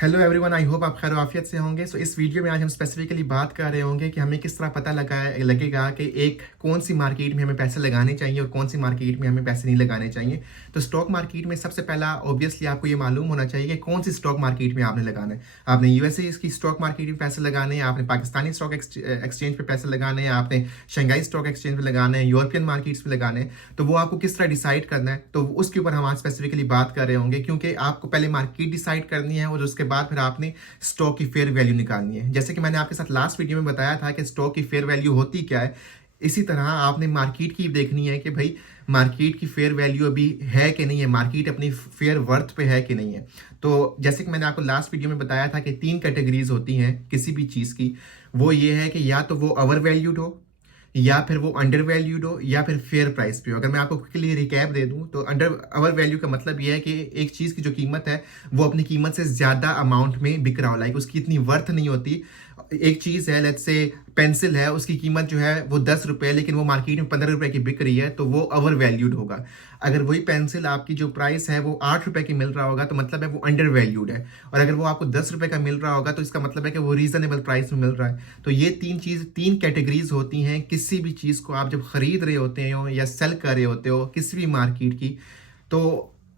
Hello everyone, I hope आप खैर आफियत से होंगे। सो इस वीडियो में आज हम स्पेसिफिकली बात कर रहे होंगे कि हमें किस तरह पता लगेगा कि एक कौन सी मार्केट में हमें पैसे लगाने चाहिए और कौन सी मार्केट में हमें पैसे नहीं लगाने चाहिए। तो स्टॉक मार्केट में सबसे पहला ऑब्वियसली आपको ये मालूम होना चाहिए कि कौन सी स्टॉक मार्केट में आपने लगाना है। आपने यूएसए की स्टॉक मार्केट में पैसे लगाने हैं, आपने पाकिस्तानी स्टॉक एक्सचेंज पे पैसे लगाने हैं, आपने शंघाई स्टॉक एक्सचेंज पे लगाने हैं, यूरोपियन मार्केट्स पे लगाने हैं। तो वो आपको किस तरह डिसाइड करना है, तो उसके ऊपर हम आज स्पेसिफिकली बात कर रहे होंगे, क्योंकि आपको पहले मार्केट डिसाइड करनी है और उसके बाद फिर आपने स्टॉक की फेयर वैल्यू निकालनी है। जैसे कि मैंने आपके साथ लास्ट वीडियो में बताया था कि स्टॉक की फेयर वैल्यू होती क्या है, इसी तरह आपने मार्केट की देखनी है कि भाई मार्केट की फेयर वैल्यू अभी है कि नहीं है, मार्केट अपनी फेयर वर्थ पे है कि नहीं है। तो जैसे कि मैंने आपको लास्ट वीडियो में बताया था कि 3 कैटेगरीज होती हैं किसी भी चीज़ की। वो ये है कि या तो वो ओवर वैल्यूड हो, या फिर वो अंडर वैल्यूड हो, या फिर फेयर प्राइस पे हो। अगर मैं आपको क्विकली रिकैप दे दूं तो अंडर ओवर वैल्यू का मतलब ये है कि एक चीज़ की जो कीमत है वो अपनी कीमत से ज़्यादा अमाउंट में बिक रहा हो, लाइक उसकी इतनी वर्थ नहीं होती। एक चीज़ है, लेट्स से पेंसिल है, उसकी कीमत जो है वो 10 रुपये, लेकिन वो मार्केट में 15 रुपये की बिक रही है, तो वो ओवर वैल्यूड होगा। अगर वही पेंसिल आपकी जो प्राइस है वो 8 रुपये की मिल रहा होगा तो मतलब है वो अंडर वैल्यूड है। और अगर वो आपको 10 रुपये का मिल रहा होगा तो इसका मतलब है कि वो रीजनेबल प्राइस में मिल रहा है। तो ये तीन कैटेगरीज होती हैं किसी भी चीज़ को आप जब खरीद रहे होते हो या सेल कर रहे होते हो किसी भी मार्केट की। तो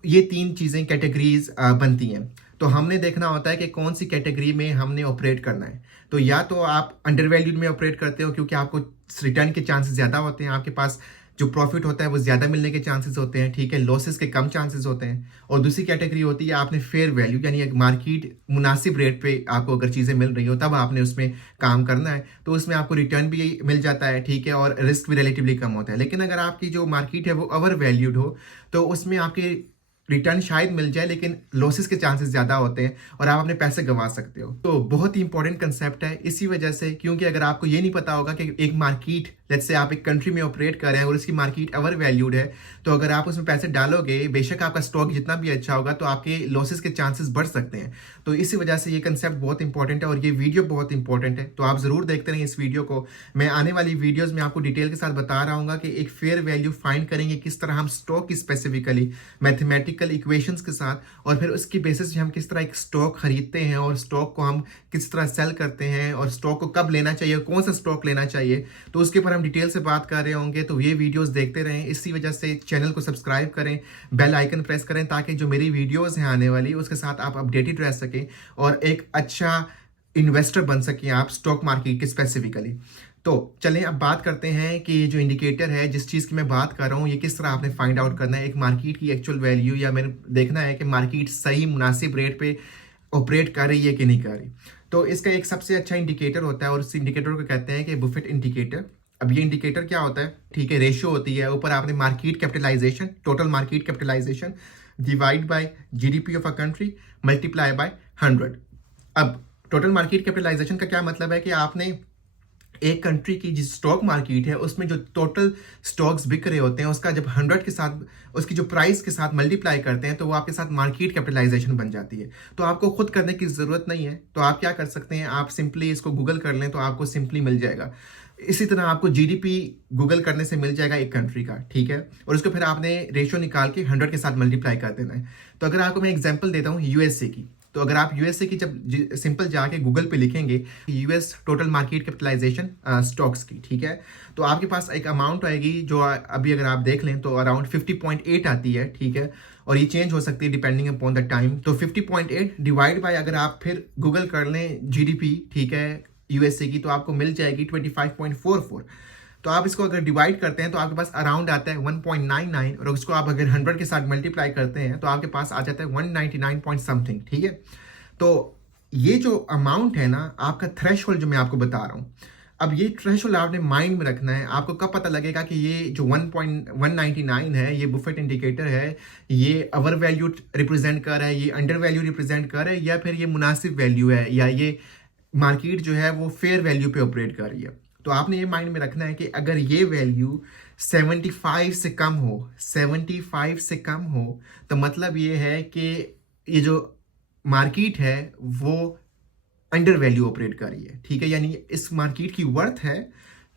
ये 3 चीज़ें कैटेगरीज बनती हैं। तो हमने देखना होता है कि कौन सी कैटेगरी में हमने ऑपरेट करना है। तो या तो आप अंडर वैल्यूड में ऑपरेट करते हो क्योंकि आपको रिटर्न के चांसेस ज़्यादा होते हैं, आपके पास जो प्रॉफिट होता है वो ज़्यादा मिलने के चांसेस होते हैं, ठीक है, लॉसेस के कम चांसेस होते हैं। और दूसरी कैटेगरी होती है आपने फेयर वैल्यू, यानी एक मार्केट मुनासिब रेट पे आपको अगर चीज़ें मिल रही हो तब आपने उसमें काम करना है। तो उसमें आपको रिटर्न भी मिल जाता है, ठीक है, और रिस्क भी रिलेटिवली कम होता है। लेकिन अगर आपकी जो मार्केट है वो ओवर वैल्यूड हो तो उसमें आपके रिटर्न शायद मिल जाए लेकिन लॉसेस के चांसेस ज़्यादा होते हैं और आप अपने पैसे गंवा सकते हो। तो बहुत ही इंपॉर्टेंट कंसेप्ट है इसी वजह से, क्योंकि अगर आपको ये नहीं पता होगा कि एक मार्केट, लेट्स से आप एक कंट्री में ऑपरेट कर रहे हैं और उसकी मार्केट ओवर वैल्यूड है, तो अगर आप उसमें पैसे डालोगे बेशक आपका स्टॉक जितना भी अच्छा होगा तो आपके लॉसेस के चांसेस बढ़ सकते हैं। तो इसी वजह से ये कंसेप्ट बहुत इंपॉर्टेंट है और ये वीडियो बहुत इंपॉर्टेंट है। तो आप ज़रूर देखते रहें इस वीडियो को। मैं आने वाली वीडियोज़ में आपको डिटेल के साथ बता रहा हूँ कि एक फेयर वैल्यू फाइंड करेंगे किस तरह हम स्टॉक की स्पेसिफिकली मैथमेटिकल इक्वेशंस के साथ, और फिर उसकी बेसिस पे हम किस तरह एक स्टॉक खरीदते हैं और स्टॉक को हम किस तरह सेल करते हैं और स्टॉक को कब लेना चाहिए, कौन सा स्टॉक लेना चाहिए, तो उसके ऊपर हम डिटेल से बात कर रहे होंगे। तो ये वीडियोस देखते रहें। इसी वजह से चैनल को सब्सक्राइब करें, बेल आइकन प्रेस करें, ताकि जो मेरी वीडियोस हैं आने वाली उसके साथ आप अपडेटेड रह सकें और एक अच्छा इन्वेस्टर बन सकें आप स्टॉक मार्केट के स्पेसिफिकली। तो चलें अब बात करते हैं कि ये जो इंडिकेटर है जिस चीज़ की मैं बात कर रहा हूँ ये किस तरह आपने फाइंड आउट करना है। एक मार्केट की एक्चुअल वैल्यू, या मैंने देखना है कि मार्केट सही मुनासिब रेट पे ऑपरेट कर रही है कि नहीं कर रही। तो इसका एक सबसे अच्छा इंडिकेटर होता है और उस इंडिकेटर को कहते हैं कि बुफेट इंडिकेटर। अब ये इंडिकेटर क्या होता है, ठीक है, रेशियो होती है, ऊपर आपने market capitalisation, total market capitalisation divide by GDP of a country multiply by 100। अब टोटल मार्केट कैपिटलाइजेशन का क्या मतलब है कि आपने एक कंट्री की जिस स्टॉक मार्केट है उसमें जो टोटल स्टॉक्स बिक रहे होते हैं उसका जब 100 के साथ उसकी जो प्राइस के साथ मल्टीप्लाई करते हैं तो वो आपके साथ मार्केट कैपिटलाइजेशन बन जाती है। तो आपको खुद करने की ज़रूरत नहीं है। तो आप क्या कर सकते हैं, आप सिंपली इसको गूगल कर लें तो आपको सिंपली मिल जाएगा। इसी तरह आपको जीडीपी गूगल करने से मिल जाएगा एक कंट्री का, ठीक है, और उसको फिर आपने रेशियो निकाल के 100 के साथ मल्टीप्लाई कर देना है। तो अगर आपको मैं एग्जांपल देता हूँ यूएसए की, तो अगर आप यूएसए की जब सिंपल जाके गूगल पे लिखेंगे US total market capitalisation stocks की, ठीक है, तो आपके पास एक अमाउंट आएगी जो अभी अगर आप देख लें तो अराउंड 50.8 आती है, ठीक है, और ये चेंज हो सकती है डिपेंडिंग अपॉन द टाइम। तो 50.8 डिवाइड बाय अगर आप फिर गूगल कर लें जीडीपी, ठीक है, यूएसए की, तो आपको मिल जाएगी 25.44। तो आप इसको अगर डिवाइड करते हैं तो आपके पास अराउंड आता है 1.99, और उसको आप अगर 100 के साथ मल्टीप्लाई करते हैं तो आपके पास आ जाता है 199 पॉइंट समथिंग, ठीक है। तो ये जो अमाउंट है ना, आपका थ्रेशहोल्ड जो मैं आपको बता रहा हूँ, अब ये थ्रेशहोल्ड आपने माइंड में रखना है। आपको कब पता लगेगा कि ये जो 1.199 है ये बुफेट इंडिकेटर है, ये ओवर वैल्यू रिप्रेजेंट कर रहा है, ये अंडर वैल्यू रिप्रेजेंट कर रहा है, या फिर ये मुनासिब वैल्यू है, या ये मार्केट जो है वो फेयर वैल्यू पे ऑपरेट कर रही है। तो आपने ये माइंड में रखना है कि अगर ये वैल्यू 75 से कम हो, 75 से कम हो, तो मतलब ये है कि ये जो मार्केट है वो अंडर वैल्यू ऑपरेट कर रही है, ठीक है, यानी इस मार्केट की वर्थ है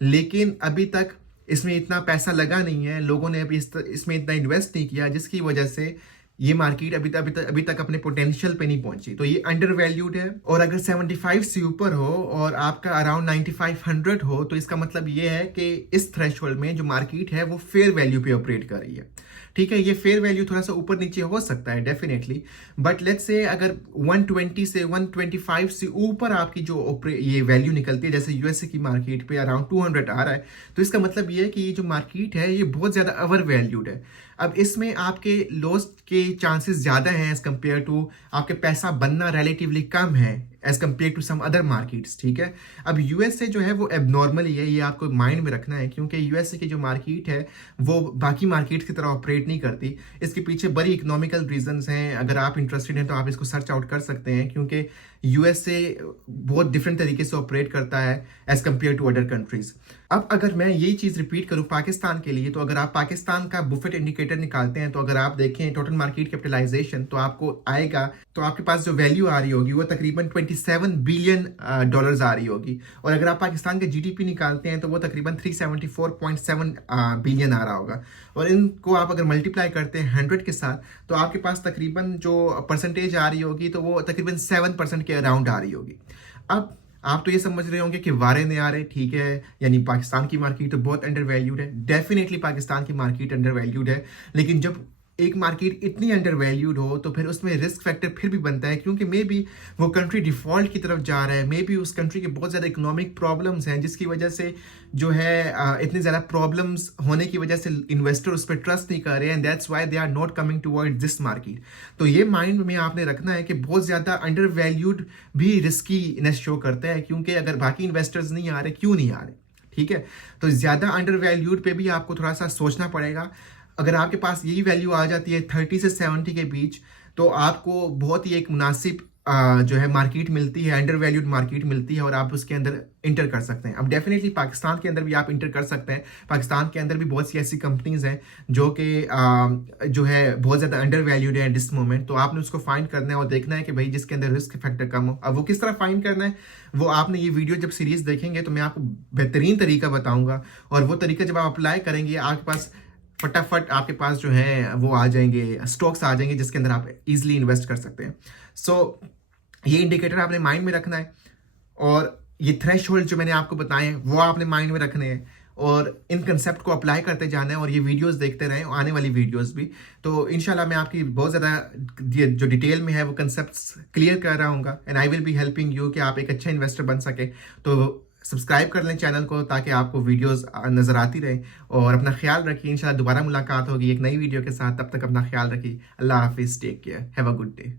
लेकिन अभी तक इसमें इतना पैसा लगा नहीं है, लोगों ने अभी इसमें इतना इन्वेस्ट नहीं किया, जिसकी वजह से ये मार्केट अभी तक अपने पोटेंशियल पे नहीं पहुंची, तो ये अंडर वैल्यूड है। और अगर 75 से ऊपर हो और आपका अराउंड 9500 हो, तो इसका मतलब ये है कि इस थ्रेशोल्ड में जो मार्केट है वो फेयर वैल्यू पे ऑपरेट कर रही है। ठीक है, ये फेयर वैल्यू थोड़ा सा ऊपर नीचे हो सकता है डेफिनेटली, बट लेट्स से अगर 120 से 125 से ऊपर आपकी जो ये वैल्यू निकलती है, जैसे यूएसए की मार्केट पे अराउंड 200 आ रहा है, तो इसका मतलब ये है कि ये जो मार्केट है ये बहुत ज़्यादा ओवर वैल्यूड है। अब इसमें आपके लॉस के चांसेस ज़्यादा हैं एज कम्पेयर टू, आपके पैसा बनना रिलेटिवली कम है as compare to some other markets. ठीक है, अब यूएसए जो है वो एबनॉर्मल ही है, ये आपको माइंड में रखना है, क्योंकि यूएसए की जो मार्केट है वो बाकी मार्केट्स की तरह ऑपरेट नहीं करती। इसके पीछे बड़ी इकोनॉमिकल रीजंस हैं, अगर आप इंटरेस्टेड हैं तो आप इसको सर्च आउट कर सकते हैं, क्योंकि यूएसए बहुत डिफरेंट तरीके से ऑपरेट करता है as compare to other countries. अब अगर मैं यही चीज़ रिपीट करूं पाकिस्तान के लिए, तो अगर आप पाकिस्तान का बुफेट इंडिकेटर निकालते हैं, तो अगर आप देखें टोटल मार्केट कैपिटलाइजेशन, तो आपको आएगा, तो आपके पास जो वैल्यू आ रही होगी वो तकरीबन 27 बिलियन डॉलर्स आ रही होगी। और अगर आप पाकिस्तान के जीडीपी निकालते हैं तो वो तकरीबन 374.7 बिलियन आ रहा होगा। और इनको आप अगर मल्टीप्लाई करते हैं 100 के साथ, तो आपके पास तकरीबन जो परसेंटेज आ रही होगी तो वो तकरीबन 7% के अराउंड आ रही होगी। अब आप तो ये समझ रहे होंगे कि वारे नहीं आ रहे, ठीक है, यानी पाकिस्तान की मार्केट तो बहुत अंडर वैल्यूड है। डेफिनेटली पाकिस्तान की मार्केट अंडर वैल्यूड है, लेकिन जब एक मार्केट इतनी अंडर वैल्यूड हो तो फिर उसमें रिस्क फैक्टर फिर भी बनता है, क्योंकि मे बी वो कंट्री डिफॉल्ट की तरफ जा रहा है, मे बी उस कंट्री के बहुत ज़्यादा इकोनॉमिक प्रॉब्लम्स हैं, जिसकी वजह से जो है इतनी ज़्यादा प्रॉब्लम्स होने की वजह से इन्वेस्टर उस पर ट्रस्ट नहीं कर रहे हैं, and that's why they are not coming toward this market. तो ये माइंड में आपने रखना है कि बहुत ज़्यादा अंडर वैल्यूड भी रिस्कीनेस शो करता है, क्योंकि अगर बाकी इन्वेस्टर्स नहीं आ रहे, क्यों नहीं आ रहे, ठीक है, तो ज़्यादा अंडर वैल्यूड पे भी आपको थोड़ा सा सोचना पड़ेगा। अगर आपके पास यही वैल्यू आ जाती है 30 से 70 के बीच, तो आपको बहुत ही एक मुनासिब जो है मार्केट मिलती है, अंडर वैल्यूड मार्केट मिलती है, और आप उसके अंदर इंटर कर सकते हैं। अब डेफिनेटली पाकिस्तान के अंदर भी आप इंटर कर सकते हैं। पाकिस्तान के अंदर भी बहुत सी ऐसी कंपनीज हैं जो कि जो है बहुत ज़्यादा अंडर वैल्यूड है दिस मोमेंट, तो आपने उसको फाइंड करना है और देखना है कि भाई जिसके अंदर रिस्क फैक्टर कम हो। अब वो किस तरह फाइंड करना है, वो आपने ये वीडियो जब सीरीज देखेंगे तो मैं आपको बेहतरीन तरीका बताऊंगा, और वो तरीका जब आप अप्लाई करेंगे आपके पास फटाफट आपके पास जो है वो आ जाएंगे, स्टॉक्स आ जाएंगे जिसके अंदर आप इजीली इन्वेस्ट कर सकते हैं। सो ये इंडिकेटर आपने माइंड में रखना है, और ये थ्रेशहोल्ड जो मैंने आपको बताए हैं वो आपने माइंड में रखने हैं, और इन कंसेप्ट को अप्लाई करते जाना है, और ये वीडियोस देखते रहें, आने वाली वीडियोस भी। तो इंशाल्लाह मैं आपकी बहुत ज़्यादा जो डिटेल में है वो कंसेप्ट्स क्लियर कर रहा हूँ, and I will be helping you कि आप एक अच्छा इन्वेस्टर बन सके। तो सब्सक्राइब कर लें चैनल को, ताकि आपको वीडियोस नज़र आती रहें, और अपना ख्याल रखिए। इंशाल्लाह दोबारा मुलाकात होगी एक नई वीडियो के साथ, तब तक अपना ख्याल रखिए। अल्लाह हाफिज़, take care, have a good day.